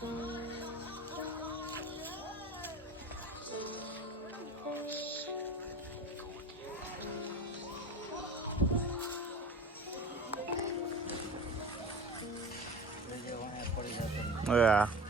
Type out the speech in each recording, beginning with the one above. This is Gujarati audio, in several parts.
હા લાઈક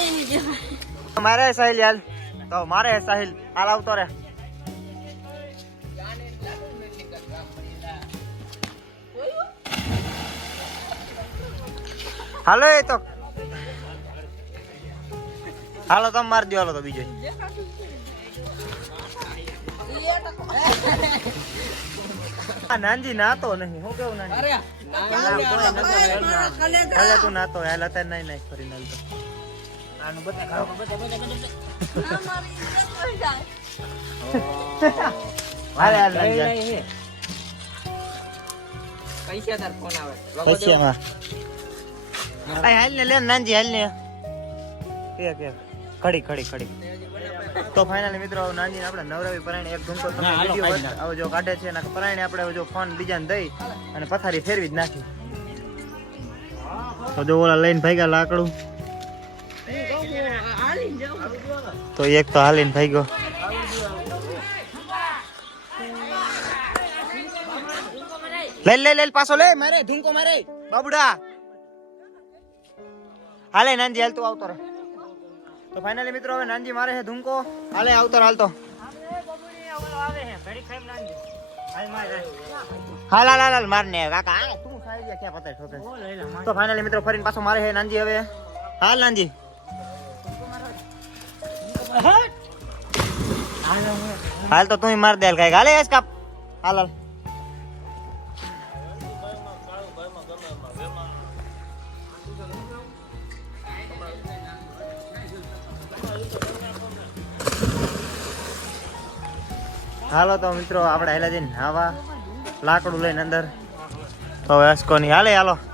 મારે સાહિલ યાર તો મારે સાહિલ. હાલ આવતો રે હાલો એ તો. હાલો તમે માર દો હાલો તો બીજો. નાનજી નાતો નહીં. હું કેવું નાનજી? તું નાતો હાલ અત્યારે નહીં નહીં ફરી નાલ તો આનું બધા ખાવ બધા બધા બધા હાલે હાલ નાનજી હાલ. હે. પૈસા તાર ફોન આવે. પછી હા. આ હાલ ને લે નાનજી હાલ ને. કે કે ખડી ખડી ખડી. તો ફાઇનલી મિત્રો નાનજી આપણે નવરાવી પરાયણે એક ધૂમકો તમે વીડિયો જો કાઢે છે અને પરાયણે આપણે જો ફોન બીજાને દઈ અને પથારી ફેરવી જ નાખી. તો જો ઓલા લઈને ભાગ્યા લાકડું. તો એક તો હાલીને ગયો લે લે લઈ, પાછો લે મારે, ઢીંકો મારે. બાબુડા. હાલે, નાનજી, હાલ તું આવતો રહે. તો ફાઇનલી મિત્રો, હવે નાનજી મારે છે ધૂમકો હાલે, આવતો હાલતો હાલ હાલ હાલ હાલ કાકા તું ખાઈ ગયા ક્યાં પતાય લઈ તો ફાઇનલી મિત્રો, ફરીને પાછો મારે છે નાનજી હવે. હાલ, નાનજી. હાલ તો તું માર દે હાલ કાંઈક. હાલે કાપ હાલ હાલ. હાલો તો મિત્રો, આપણે હેલા જઈને નાવા લાકડું લઈને અંદર. તો હવે અસકો ની હાલે હાલો, હાલી.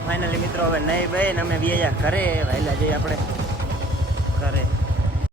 ફાઇનલી મિત્રો હવે નહીં બેન અમે વ્યાયા કરે વહેલા જઈએ આપણે કરે